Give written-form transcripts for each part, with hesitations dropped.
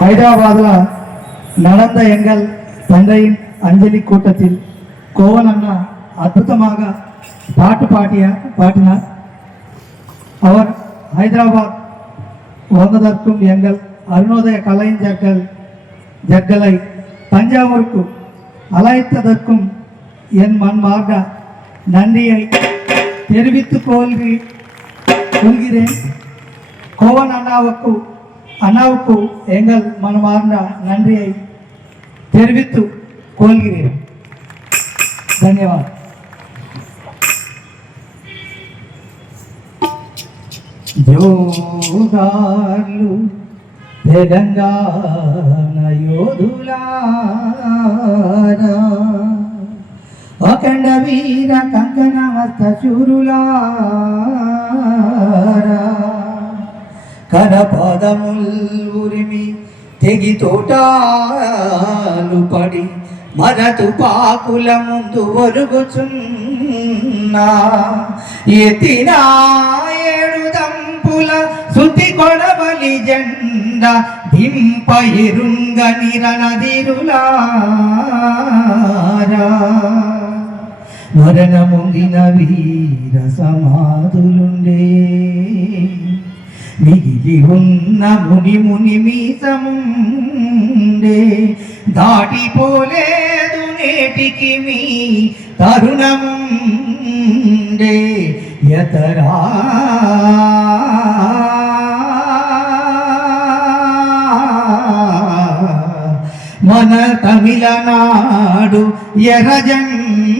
ஹைதராபாத்ல நடந்த எங்கள் தந்தையின் அஞ்சலி கூட்டத்தில் கோவன் அண்ணா அற்புதமாக பாட்டினார். அவர் ஹைதராபாத் வந்ததற்கும் எங்கள் அருணோதய கலைஞர்களை தஞ்சாவூருக்கு அழைத்ததற்கும் என் மன்மார்ந்த நன்றியை தெரிவித்துக் கொள்கிறேன். கோவன் அண்ணாவுக்கு எங்கள் மனமார்ந்த நன்றியை தெரிவித்துக் கொள்கிறேன். ధన్యవాదాలు. జోహార్లు తెలంగాణ యోధులారా, అఖండ వీర కంకణమస్త శూరులారా, కరపదముల్ ఉరిమి తెగి తోటాలు పడి మరతు పాకుల ముందు ఒరుగుచున్నా, ఎత్తిన ఏడు దంపుల శృతి కొడవలి జెండ దింప ఎరుంగని రణధిరులారా, మరణముందిన వీర సమాధులుండే, మిగిలి ఉన్న ముని మీసముండే, దాటిపోలేదు నేటికి మీ తరుణముండే, యతరా మన తమిళనాడు ఎర్రజెండా,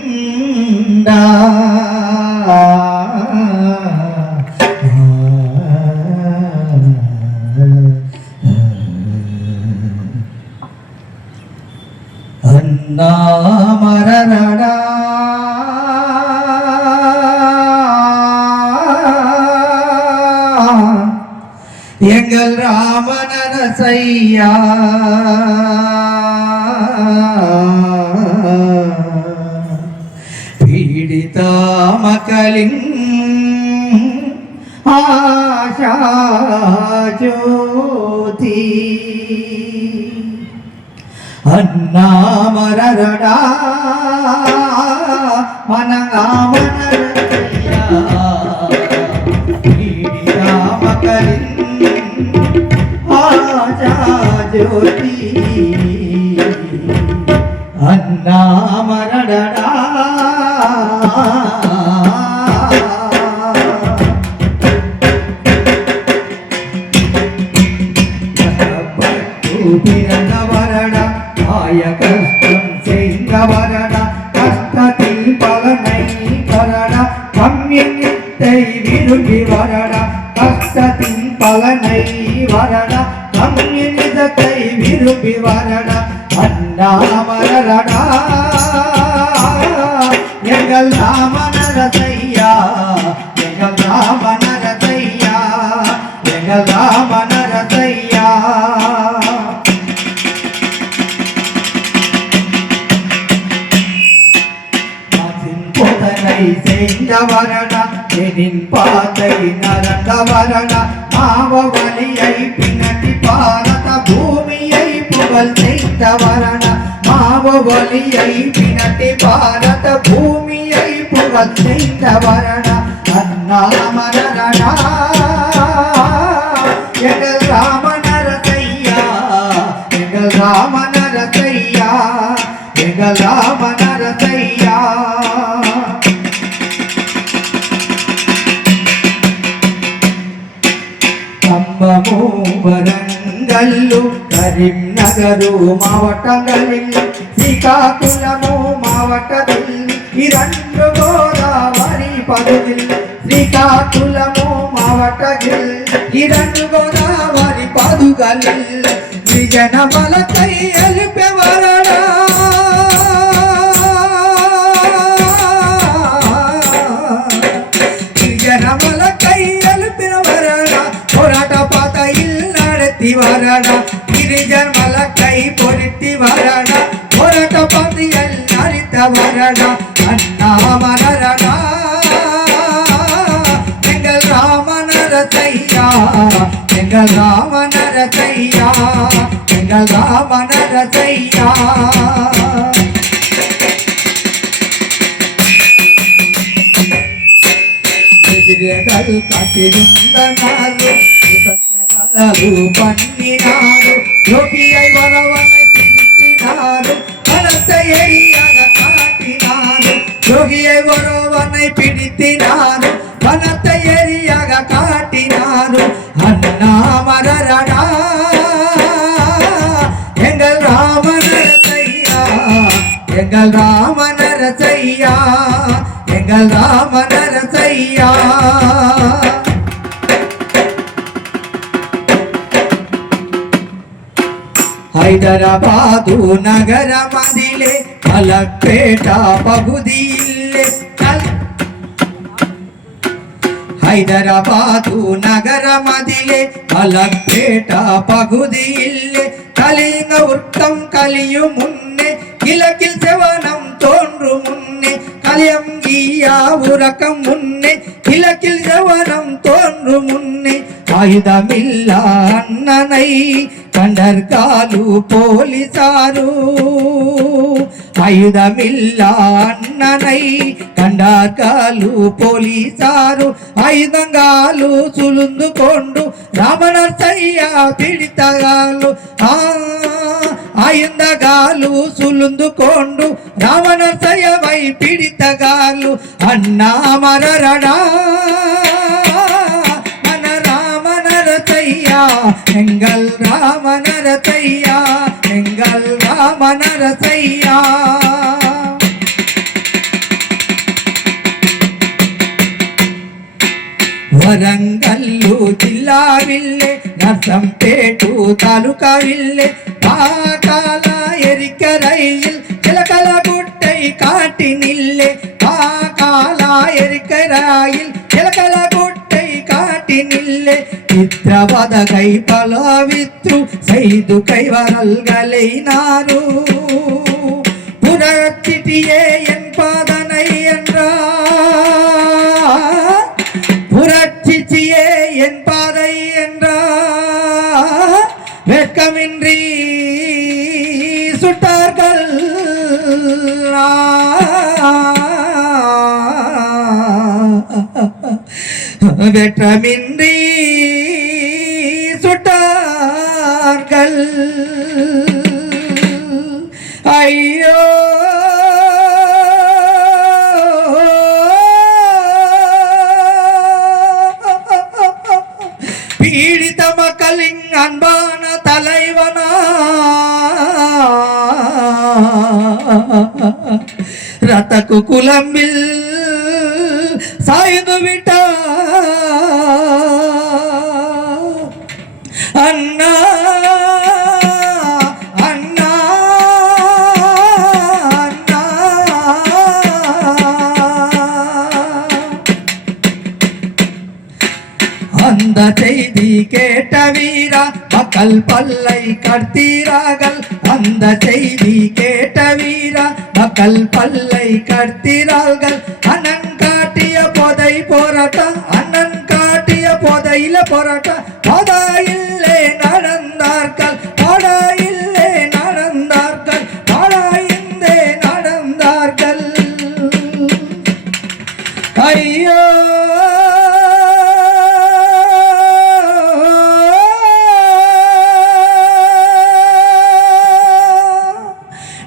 அண்ணா மரணடா எங்கள் ராமனரசையா, పీడిత మకలిన్ ఆశా జ్యోతి, అన్నా మరరడా మనగామనరయ్యా, పీడిత మకలిన్ ఆశా జ్యోతి, అన్నా మరరడా பிறந்தவரட ஆய கஷ்டம் செய்தவரட, கஷ்டத்தில் பலனை பரட கம்மியத்தை விரும்பி வரட, கஷ்டத்தின் பலனை வரட கம்மியத்தை விரும்பி வரட, அண்ணா மரடா எங்கள் ராமனரசையா, எங்கள் ராமனரசையா, எங்கள் ராமனரசையா. செய்தவரட எனின் பாதை நடந்தவரட, மாவலியை பின்னட்டி பாரத பூமியை புகழ் செய்தவரட, மாவலியை பின்னட்டி பாரத பூமியை புகழ் செய்தவரட, அண்ணா மரடா எங்கள் ராமனரசையா, எங்கள் ராமனரசையா, எங்கள் ராமனரசையா. ఖమ్మము వరంగల్లు కరీంనగరు మావటంగల్లు శ్రీకాకుళము మావటదిల్లు ఈ రెండు గోదావరి పదుగిల్లు, శ్రీకాకుళము మావటగిల్లు ఈ రెండు గోదావరి పదుగల్లు, విజనమలకై ఎలిపెవరడా విజనమలకై ఎలిపినవరడా, పోరాట పాత ఇల్లడతి వరడ, గిరిజన్ మలకై పొరితి వరడ, పోరాట పాత ఎల్లరిత వరడ, అన్నా మరరడా எங்கள் ராமனரசையா, எங்கள் ராமனரசையா, எங்கள் ராமனரசையா ఎదిరేగల్ కాటిరుందనారు కుతంత్రగాలు పన్నినారు యోగియై వరవనై పిడిచినారు కనత ఎరియాగ కాటినారు యోగియై వరవనై పిడిచినారు కనత ఎరియాగ కాటినారు అన్నామరరడా எங்கள் ராமனரசையா எங்கள் ராமனரசையா எங்கள் ராமனரசையா హైదరాబాదు నగరమదిలే మలక్పేట పగుదిల్లే హైదరాబాదు నగరమదిలే మలక్పేట పగుదిల్లే கலிங்க உர்க்கம் கலியும் முன்னே கிழக்கில் செவனம் தோன்றும் முன்னே கலியங்கீயா உறக்கம் முன்னே கிழக்கில் செவனம் தோன்றும் முன்னே ஆயுதமில்லா அண்ணனை கண்டர்காலு போலீசாரு ஆயுதமில்லா அண்ணனை கண்டார்காలు పోలీసారు ఆయుధంగాలు సులుందుకొండు రామనరసయ్య పిడితగాలు ఆయుధగాలు సులుందుకొండు రామనరసయ్య వై పిడితగాలు అన్నా మరరడా మన రామనరసయ్య ఎంగల్ రామనరసయ్య ఎంగల్ రామనరసయ్య వరంగల్లు జిల్లావిల్లే నర్సంపేటు తాలూకావిల్లే పాకాల ఎరికరైల్ చిలకల గుట్టై కాటి నిల్లే పాకాల ఎరికరాయిల్ చిలకల గుట్టై కాటి నిల్లే చిత్రవదగై పలవిత్రు సైదు కైవరల్గలైనారు புரட்சிட்டியே என் பாதனை என்றா புரட்சிச்சியே என் பாதை என்றா வெட்கமின்றி சுட்டார்கள் வெட்கமின்றி சுட்டார்கள் ஐயோ பீடித்த மக்களின் அன்பான தலைவனா ரத்தக்கு குலம்பில் சாய்ந்து விட்டா அண்ணா அந்த செய்தி கேட்ட வீரா மக்கள் பல்லை கர்த்தீரார்கள் அந்த செய்தி கேட்ட வீரா மக்கள் பல்லை கர்த்தீரார்கள் அண்ணன் காட்டிய போதை போராட்டம் அண்ணன் காட்டிய போதையில போராட்டம் போதாயில்லே நடந்தார்கள் போடாயில்லே நடந்தார்கள் போடாயிந்தே நடந்தார்கள் ஐயோ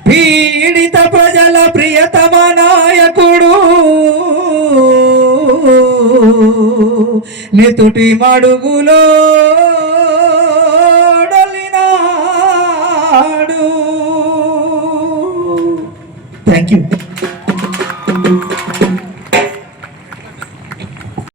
పీడిత ప్రజల ప్రియతమ నాయకుడు నెతుటి మడుగులో డొల్లినాడు. Thank you.